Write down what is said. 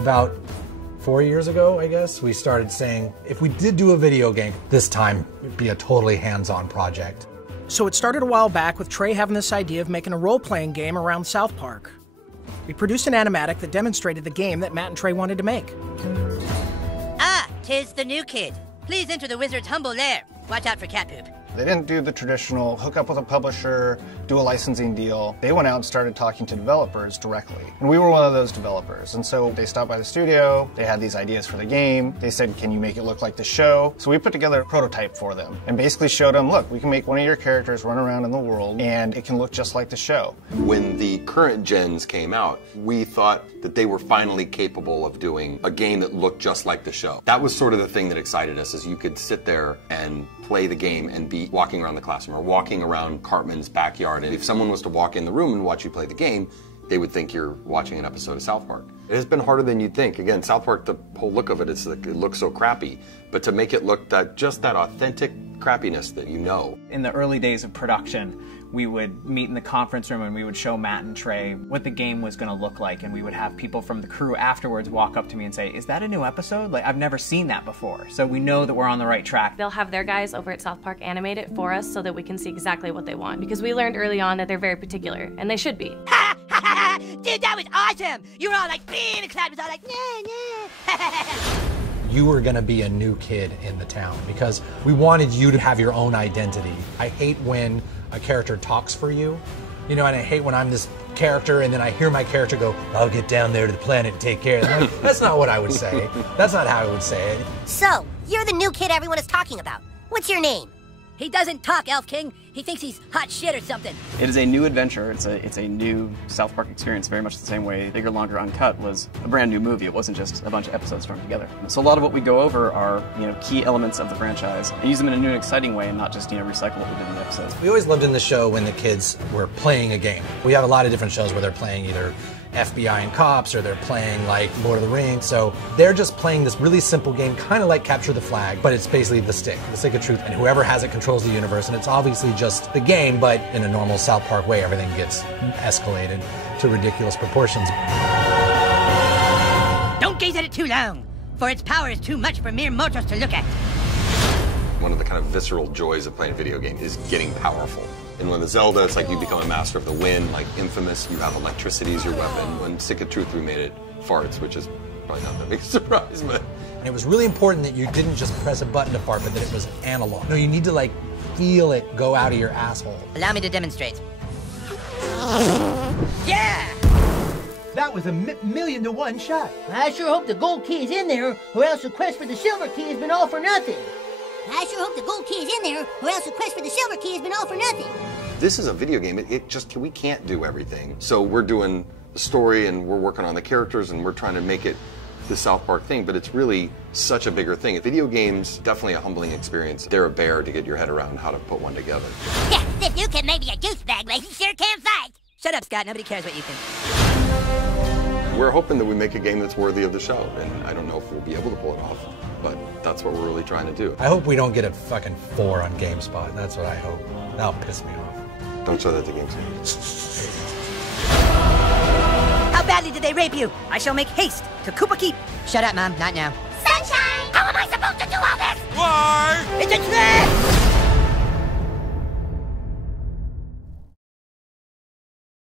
About 4 years ago, I guess, we started saying, if we did do a video game, this time it'd be a totally hands-on project. So it started a while back with Trey having this idea of making a role-playing game around South Park. We produced an animatic that demonstrated the game that Matt and Trey wanted to make. Ah, 'tis the new kid. Please enter the wizard's humble lair. Watch out for cat poop. They didn't do the traditional hook up with a publisher, do a licensing deal. They went out and started talking to developers directly. And we were one of those developers. And so they stopped by the studio, they had these ideas for the game. They said, can you make it look like the show? So we put together a prototype for them and basically showed them, look, we can make one of your characters run around in the world and it can look just like the show. When the current gens came out, we thought that they were finally capable of doing a game that looked just like the show. That was sort of the thing that excited us, is you could sit there and play the game and be walking around the classroom or walking around Cartman's backyard. And if someone was to walk in the room and watch you play the game, they would think you're watching an episode of South Park. It has been harder than you'd think. Again, South Park, the whole look of it is like, it looks so crappy. But to make it look just that authentic crappiness that you know. In the early days of production, we would meet in the conference room and we would show Matt and Trey what the game was going to look like, and we would have people from the crew afterwards walk up to me and say, is that a new episode? Like, I've never seen that before. So we know that we're on the right track. They'll have their guys over at South Park animate it for us so that we can see exactly what they want, because we learned early on that they're very particular, and they should be. Ha ha ha! Dude, that was awesome! You were all like, and the crowd was all like, nah. You were gonna be a new kid in the town because we wanted you to have your own identity. I hate when a character talks for you, you know, and I hate when I'm this character and then I hear my character go, I'll get down there to the planet and take care of them. Like, that's not what I would say. That's not how I would say it. So, you're the new kid everyone is talking about. What's your name? He doesn't talk, Elf King. He thinks he's hot shit or something. It is a new adventure. It's a new South Park experience, very much the same way Bigger, Longer, Uncut was a brand new movie. It wasn't just a bunch of episodes thrown together. So a lot of what we go over are, key elements of the franchise and use them in a new and exciting way and not just, recycle what we did in the episodes. We always loved in the show when the kids were playing a game. We have a lot of different shows where they're playing either FBI and cops, or they're playing like Lord of the Rings. So they're just playing this really simple game, kind of like Capture the Flag, but it's basically the stick of truth, and whoever has it controls the universe, and it's obviously just the game, but in a normal South Park way, everything gets escalated to ridiculous proportions. Don't gaze at it too long, for its power is too much for mere mortals to look at. One of the kind of visceral joys of playing a video game is getting powerful. And when the Zelda, it's like you become a master of the wind, like Infamous, you have electricity as your weapon. When Stick of Truth, we made it farts, which is probably not that big a surprise, but... And it was really important that you didn't just press a button to fart, but that it was analog. No, you need to like feel it go out of your asshole. Allow me to demonstrate. Yeah! That was a million-to-one shot. I sure hope the gold key is in there, or else the quest for the silver key has been all for nothing. I sure hope the gold key is in there, or else the quest for the silver key has been all for nothing. This is a video game. We can't do everything. So we're doing the story and we're working on the characters and we're trying to make it the South Park thing, but it's really such a bigger thing. Video games, definitely a humbling experience. They're a bear to get your head around how to put one together. Yeah, if you can maybe a douchebag, but he sure can fight. Shut up, Scott. Nobody cares what you think. We're hoping that we make a game that's worthy of the show, and I don't know if we'll be able to pull it off, but that's what we're really trying to do. I hope we don't get a fucking 4 on GameSpot. That's what I hope. That'll piss me off. Don't show that to GameSpot. How badly did they rape you? I shall make haste to Koopa Keep. Shut up, Mom. Not now. Sunshine! How am I supposed to do all this? Why? It's a trap!